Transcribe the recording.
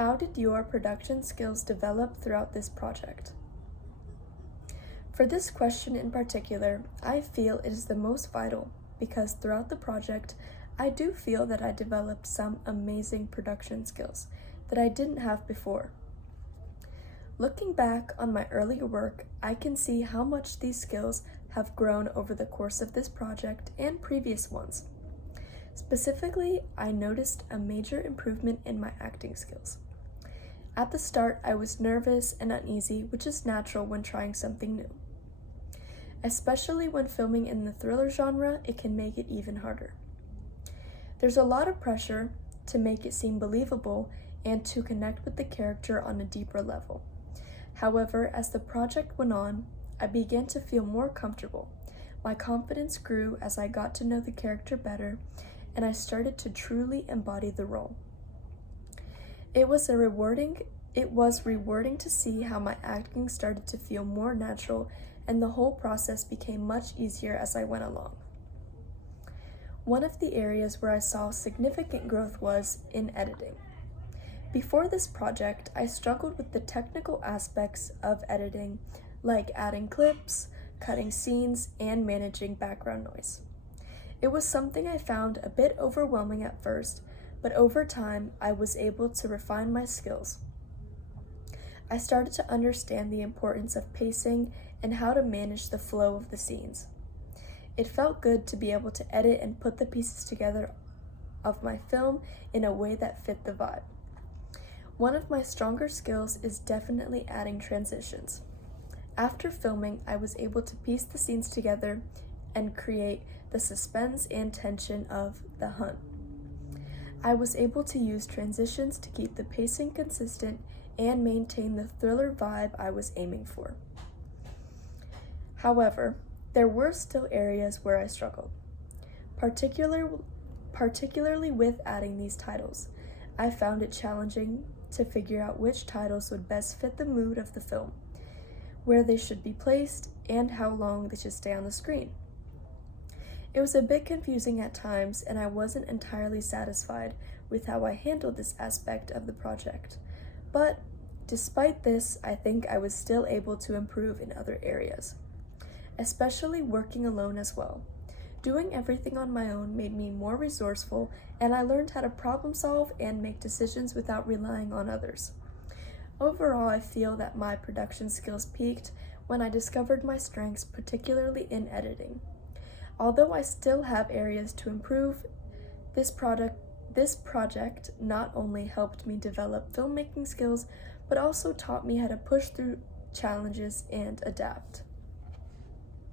How did your production skills develop throughout this project? For this question in particular, I feel it is the most vital because throughout the project, I do feel that I developed some amazing production skills that I didn't have before. Looking back on my earlier work, I can see how much these skills have grown over the course of this project and previous ones. Specifically, I noticed a major improvement in my acting skills. At the start, I was nervous and uneasy, which is natural when trying something new. Especially when filming in the thriller genre, it can make it even harder. There's a lot of pressure to make it seem believable and to connect with the character on a deeper level. However, as the project went on, I began to feel more comfortable. My confidence grew as I got to know the character better, and I started to truly embody the role. It was rewarding to see how my acting started to feel more natural, and the whole process became much easier as I went along. One of the areas where I saw significant growth was in editing. Before this project, I struggled with the technical aspects of editing, like adding clips, cutting scenes, and managing background noise. It was something I found a bit overwhelming at first, but over time, I was able to refine my skills. I started to understand the importance of pacing and how to manage the flow of the scenes. It felt good to be able to edit and put the pieces together of my film in a way that fit the vibe. One of my stronger skills is definitely adding transitions. After filming, I was able to piece the scenes together and create the suspense and tension of the hunt. I was able to use transitions to keep the pacing consistent and maintain the thriller vibe I was aiming for. However, there were still areas where I struggled, particularly with adding these titles. I found it challenging to figure out which titles would best fit the mood of the film, where they should be placed, and how long they should stay on the screen. It was a bit confusing at times, and I wasn't entirely satisfied with how I handled this aspect of the project. But despite this, I think I was still able to improve in other areas, especially working alone as well. Doing everything on my own made me more resourceful, and I learned how to problem solve and make decisions without relying on others. Overall, I feel that my production skills peaked when I discovered my strengths, particularly in editing. Although I still have areas to improve, this project not only helped me develop filmmaking skills, but also taught me how to push through challenges and adapt.